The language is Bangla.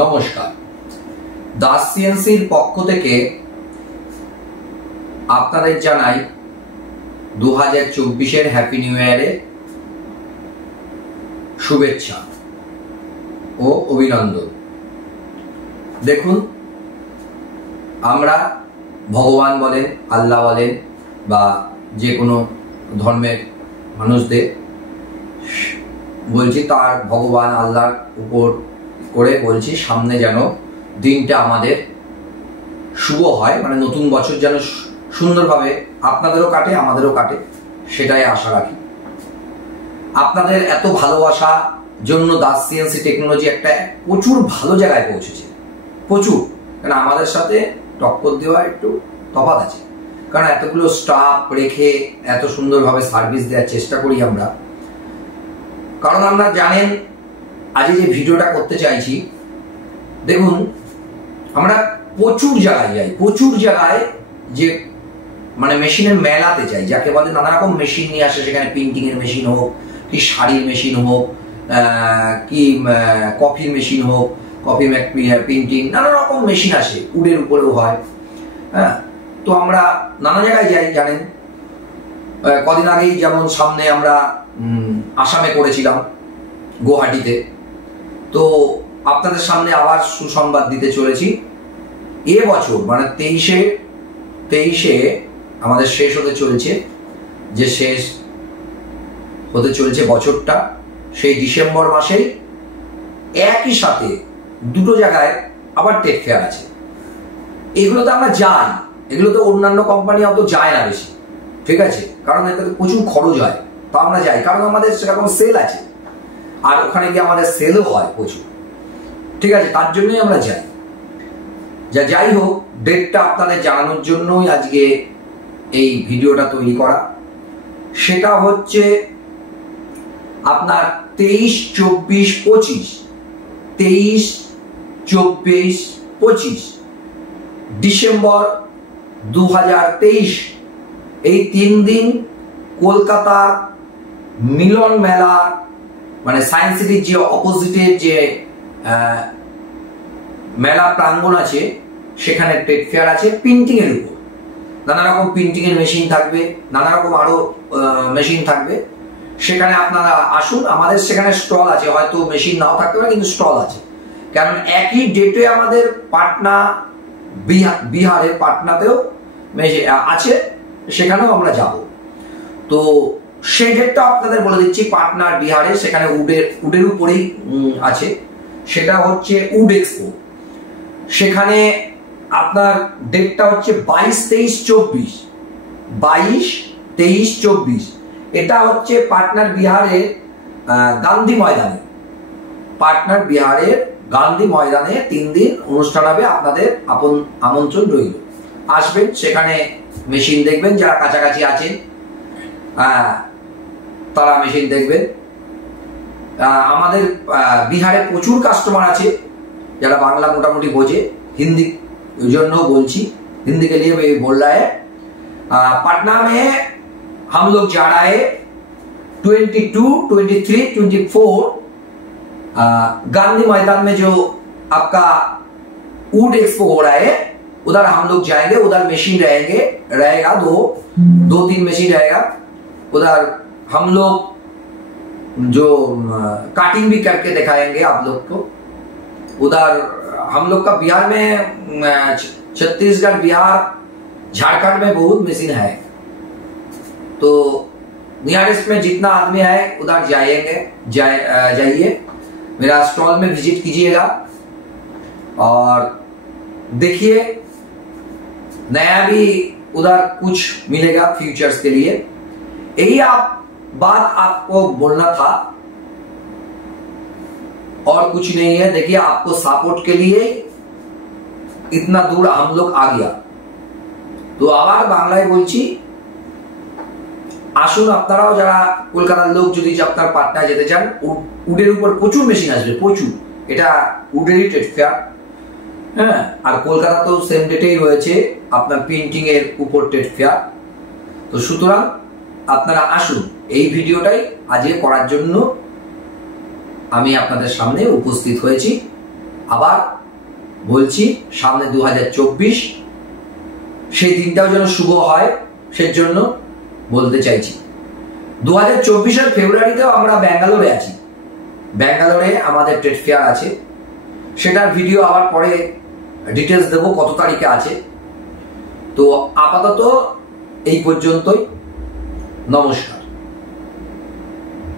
নমস্কার। দাস সিএনসির পক্ষ থেকে আপনাদের জানাই 2024-এর হ্যাপি নিউ ইয়ারের শুভেচ্ছা ও অভিনন্দন। দেখুন, আমরা ভগবান বলেন, আল্লাহ বলেন বা যে কোনো ধর্মের মানুষদের বলছি, তার ভগবান আল্লাহর উপর করে বলছি সামনে যেন দিনটা আমাদের শুভ হয়, মানে নতুন বছর যেন সুন্দরভাবে আপনাদেরও কাটে আমাদেরও কাটে, সেটাই আশা রাখি। আপনাদের এত ভালোবাসা জন্য দাস সিএনসি টেকনোলজি একটা প্রচুর ভালো জায়গায় পৌঁছেছে, প্রচুর। কারণ আমাদের সাথে টক্কর দেওয়া একটু তফাৎ আছে, কারণ এতগুলো স্টাফ রেখে এত সুন্দরভাবে সার্ভিস দেওয়ার চেষ্টা করি আমরা। কারণ আমরা জানেন আজ যে ভিডিওটা করতে চাইছি, দেখুন আমরা প্রচুর জায়গায় যাই, প্রচুর জায়গায় যে মানে মেশিনের মেলাতে যাই, যাকে বলে নানা রকম মেশিন নিয়ে আসে। সেখানে প্রিন্টিং এর মেশিন হোক, কি শাড়ির মেশিন হোক, কি কফির মেশিন হোক, কফি প্রিন্টিং, নানা রকম মেশিন আসে, উডের উপরেও হয়। হ্যাঁ, তো আমরা নানা জায়গায় যাই জানেন। কদিন আগেই যেমন সামনে আমরা আসামে করেছিলাম, গুয়াহাটিতে। তো আপনাদের সামনে আবার সুসংবাদ দিতে চলেছি। এবছর মানে 23-এ আমাদের শেষ হতে চলছে, যে শেষ হতে চলছে বছরটা, সেই ডিসেম্বর মাসেই একই সাথে দুটো জায়গায় আবার টেক ফেয়ার আছে। এগুলোতে আমরা যাই, এগুলোতে অন্যান্য কোম্পানি অত যায় না বেশি, ঠিক আছে, কারণ এতে প্রচুর খরচ হয়। তো আমরা যাই কারণ আমাদের সেরকম সেল আছে, আর ওখানে গিয়ে আমাদের সেলও হয় প্রচুর, ঠিক আছে, তার জন্যই আমরা যাই। যাই হোক, ডেটটা আপনাদের জানানোর জন্যই আজকে এই ভিডিওটা তৈরি করা। সেটা হচ্ছে আপনার 23-24-25 ডিসেম্বর 2023, এই 3 দিন কলকাতা মিলন মেলা, মানে সায়েন্স সিটির যে অপোজিটের যে মেলা প্রাঙ্গণ আছে, সেখানে ট্রেড ফেয়ার আছে প্রিন্টিং এর উপর। নানা রকম প্রিন্টিং এর মেশিন থাকবে, নানা রকম আরো মেশিন থাকবে। সেখানে আপনারা আসুন, আমাদের সেখানে স্টল আছে, হয়তো মেশিন নাও থাকতে পারে, কিন্তু স্টল আছে। কারণ একই ডেটে আমাদের পাটনা, বিহারের পাটনাতেও আছে, সেখানেও আমরা যাব। তো সেই ডেটটা আপনাদের বলে দিচ্ছি। পাটনা বিহারে, সেখানে উডের উপরেই আছে, সেটা হচ্ছে উড এক্সপো। সেখানে আপনার ডেটটা হচ্ছে 22-23-24। এটা হচ্ছে পাটনার বিহারের গান্ধী ময়দানে। পাটনার বিহারের গান্ধী ময়দানে 3 দিন অনুষ্ঠান হবে। আপনাদের আমন্ত্রণ রইল, আসবেন, সেখানে মেশিন দেখবেন। যারা কাছাকাছি আছেন তারা মেশিন দেখবেন। আমাদের বিহারে প্রচুর কাস্টমার আছে যারা বাংলা মোটামুটি বোঝে, हिंदी जন্য বলছি, हिंदी के लिए मैं बोल रहा है। पटना में हम लोग जा रहा है 22, 23, 24 गांधी मैदान में जो आपका वुड एक्सपो हो रहा है, उधर हम लोग जाएंगे। उधर मशीन रहेगा 2-3 मशीन रहेगा। उधर हम लोग जो कटिंग भी करके दिखाएंगे आप लोग को। उधर हम लोग का बिहार में, छत्तीसगढ़, बिहार, झारखंड में बहुत मशीन है। तो नियरेस्ट में जितना आदमी है उधर जाइए, मेरा स्टॉल में विजिट कीजिएगा और देखिए, नया भी उधर कुछ मिलेगा फ्यूचर्स के लिए। यही बात आपको बोलना था और कुछ नहीं है। देखिए, आपको सपोर्ट के लिए इतना दूर हम लोग आ गया। तो আবার বাংলায় বলছি, আসুন আপনারাও, যারা কলকাতার লোক যদি আপনার পাটনায় যেতে চান। উডের উপর প্রচুর মেশিন আসবে, প্রচুর। এটা উডেরই ট্রেড ফেয়ার। হ্যাঁ, আর কলকাতাতেও সেম ডেটেই রয়েছে আপনার প্রিন্টিং এর উপর ট্রেড ফেয়ার। তো সুতরাং আপনারা আসুন। এই ভিডিওটাই আজকে করার জন্য আমি আপনাদের সামনে উপস্থিত হয়েছি। আবার বলছি সামনে 2024, সেই দিনটাও যেন শুভ হয়, সেজন্য বলতে চাইছি। 2024-এর ফেব্রুয়ারিতেও আমরা ব্যাঙ্গালোরে আছি। ব্যাঙ্গালোরে আমাদের ট্রেড ফেয়ার আছে, সেটার ভিডিও আবার পরে ডিটেলস দেবো কত তারিখে আছে। তো আপাতত এই পর্যন্তই, নমস্কার।